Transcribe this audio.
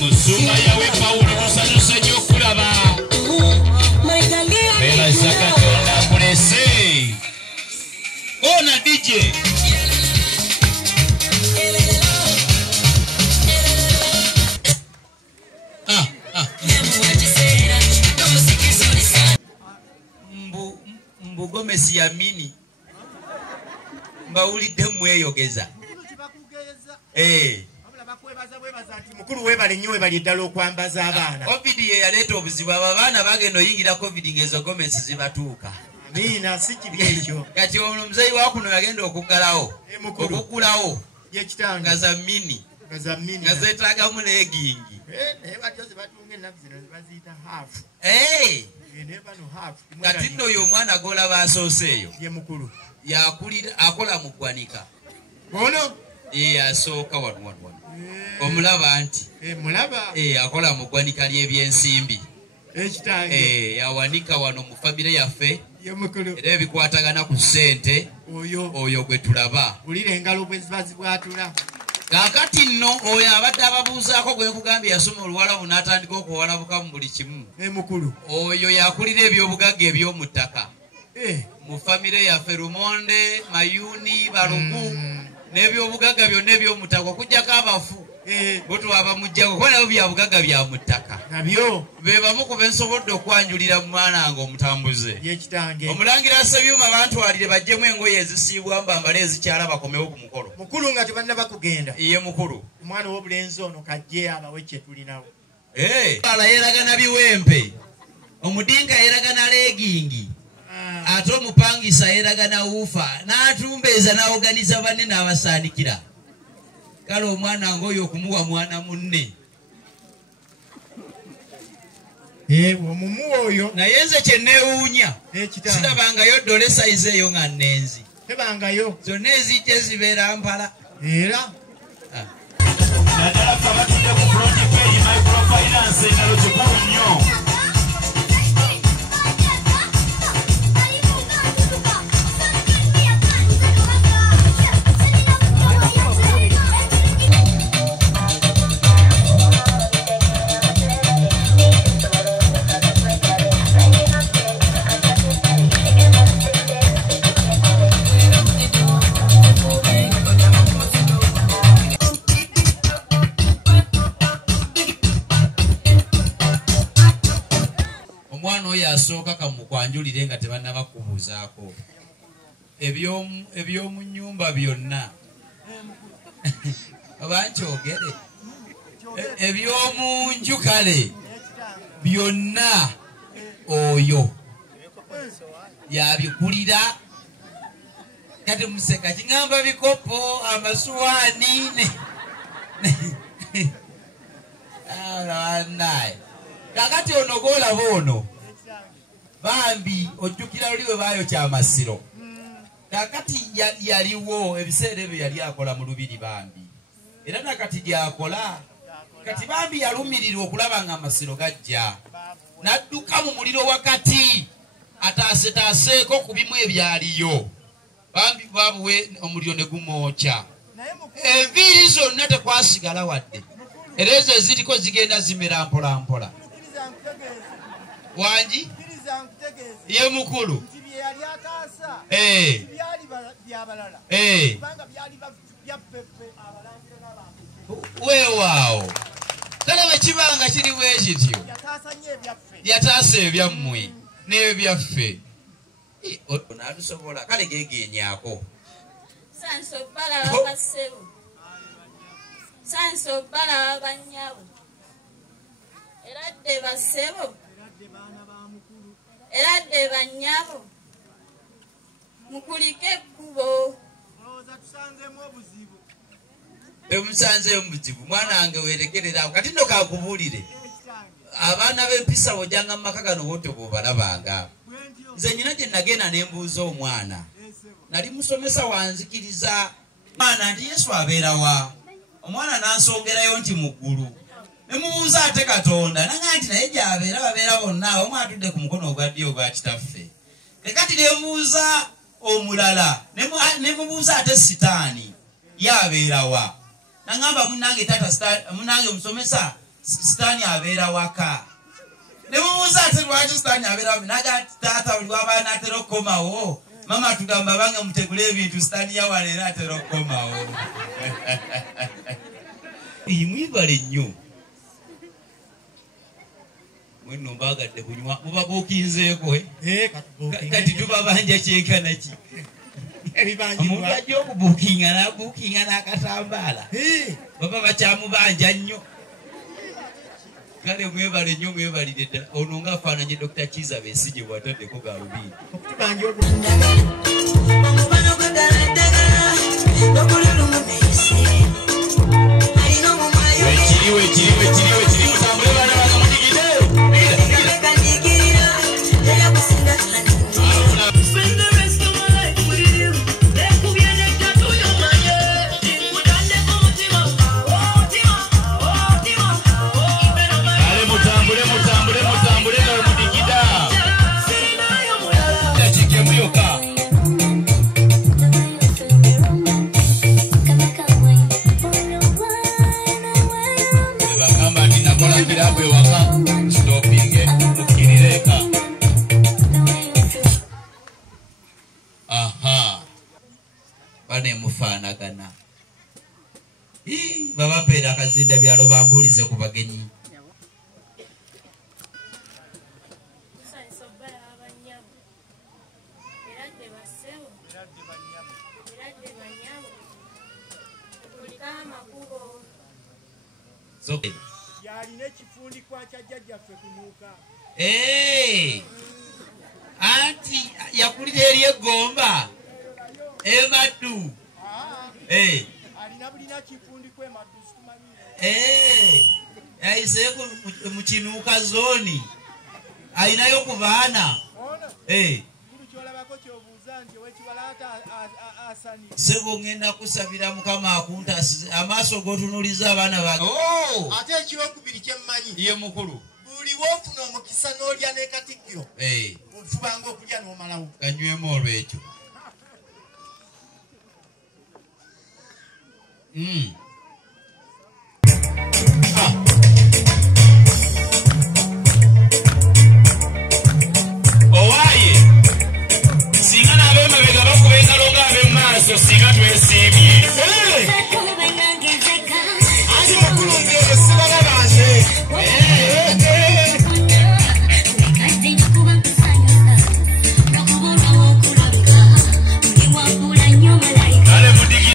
Musuma yawe Paulo tusanyuse nyo kulaba. Bela zakatonda kulese. Ona DJ. Mbugome siyamini. Mbawulidde mweyogeza. Mukulu webale nnyo webali ddala okwambaza abaana. Covid ye yaleeta obuzibu abaana bagenda oyingira Covid ngezo gomesi zibatuuka. Amina sikiri ekyo. Kati omuzeyi wa kuno yagenda okugalawo. Okukulawo. Ye kitanga. Ngazamini. Ngazeetaaga mu legingi. Bajoze batunga ennaku zino baziyita half. Kati nno oyo omwana golaba asooseeyo. Ye mukulu. Yakulira akola mu ggwanika. Ono? Asooka wano. Omulaba nti. Mulaba? Akola mu ggwanika ly'ebyensimbi. Ekitange. Yawanika wano mu famire yaffe. Ye mukulu. Era ebikwatagana ku ssente. Oyo gwe tulaba. Ulira engalo bwe zibazibwatula. Kakati nno oyo abadde ababuuzaako gwe kugambye yasoma oluwalabu n'atandika okuwalabuka mu buli kimu. Mukulu. Oyo yakulira ebyobugagga eby'omu ttaka. Mu famire yaffe Lumonde, Mayuni, Balugu n'ebyobugagga byonna eby'omu ttaka okuggyako abafu. Bo twabamuggyako kuba nabo bya bugagga bya mu ttaka. Nabyo. Be bamu ku bensobodde okwanjulira mu mwana nga omutambuze. Ye kitange. Omulangira Ssebyuma bantwalire bajjemu engoye ezisiibwa mbambale ezikyala bakomewo ku mukolo. Mukulu nga tebannaba kugenda. Ye mukulu. Omwana w'obulenzi ono kajje abawe kye tulinawo. Ala yeragana biwempe. Omudinka yeragana legingi. Ate omupangisa yeragana ufa. N'atumbeeza n'awoganiza banne n'abasaanikira. Kale omwana ng'oyo okumuwa mwana munne. Omumuwa oyo. Naye nze kye neewuunya. Sirabangayo ddole sayizi eyo nga nnenzi. Tebangayo. Zonna ezijja zibeera mpala. Era. Naddala ffe abatudde ku project eyi microfinance engalo kikulu nnyo. Asooka kamukwanjulire nga tebannaba kubuuzaako eby'omu nnyumba byonna abankyogere eby'omu nju kale byonna oyo yabikulira. Kati museka kiŋŋamba bikopo amasuwaani naye kakati ono goolaba ono bambi ojjukira luli bwe baayokya amasiro. Kakati yaliwo ebiseera ebyo yali akola mu lubiri bambi. Era nakati gyakola. Kati bambi yalumirirwa okulaba nga amasiro gajja. N'adduka mu muliro wakati. Ataasetaaseko ku bimu ebyaliyo. Bambi babuwe omuliro ne gumwokya. Enviiri zonna tekwasigala wadde. Era ezo eziriko zigenda zimera mpola mpola. Wangi? Ye mukulu. Weewaawo. Kale bwe kibanga kiri bwe kityo. Yataasa ebyammwe n'ebyaffe. N'atusobola kale geegeenyaako. Sanso bala babassebo. Sanso bala babannyabo. Era dde bassebo. Era dde bannyabo. Mukulike ekkubo. Temusanzeemu buzibu. Mwana wange weerekerera kati nno kakubuulire. Abaana b'empisa bw'ojjanga mu maka gano bw'otyo bw'obalabanga. Nze nnyina gye nagenda ne mbuuza omwana. Nali musomesa wanzikiriza. Mwana nti Yesu abeera wa? Omwana n'ansongerayo nti mu ggulu. Ne mubuuza ate Katonda. Nanga nti naye gy'abeera babeera bonna. Omu atudde ku mukono ogwa ddyo ogwa kitaffe. Kati ne mbuuza omulala. Ne mubuuza ate Sitaani. Ye abeera wa? nangamba munange tata munange omusomesa sitaani abeera waka ne mubuuza ate lwaki sitaani abeera waka naga taata buli wabaana atera okukomawo mama tugamba bange mutegule ebintu sitaani yawala era atera okukomawo mwibale nnyo mweno mbagadde kunywa mubabuukinzeeko kati tubabanja kyenkana ki omuntu ajja okubuukinga nabuukinga n'akatambaala baba bakyamubanja nnyo kale mwebale nnyo mwebalire ddala ono nga afaananye Dr. Kiza Besigye bw'ataddeko gaalubindi wekiri mutambule bana bana mudigide banemufaanagana babapeera akazinda byalo bambuulize ku bagenyi yalina ekifundikwa kya jjajjaffe kunuuka anti yakulira eri eggomba emaddu alina bulina kifundikwa emaddu situmanyire yayiseeku mu kinuuka zooni ayinayo ku baana kyolabako kyobuuza nti owekibalaata asani sebo ngenda kusabira mukama akuntasize amaaso gotunuliza abaana ba ate ekyokubiri kyemmanyi ye mukulu buli woofuna omukisa n'olya ne katikkiro ofubanga okulya n'omalawo kanywemu olwekyo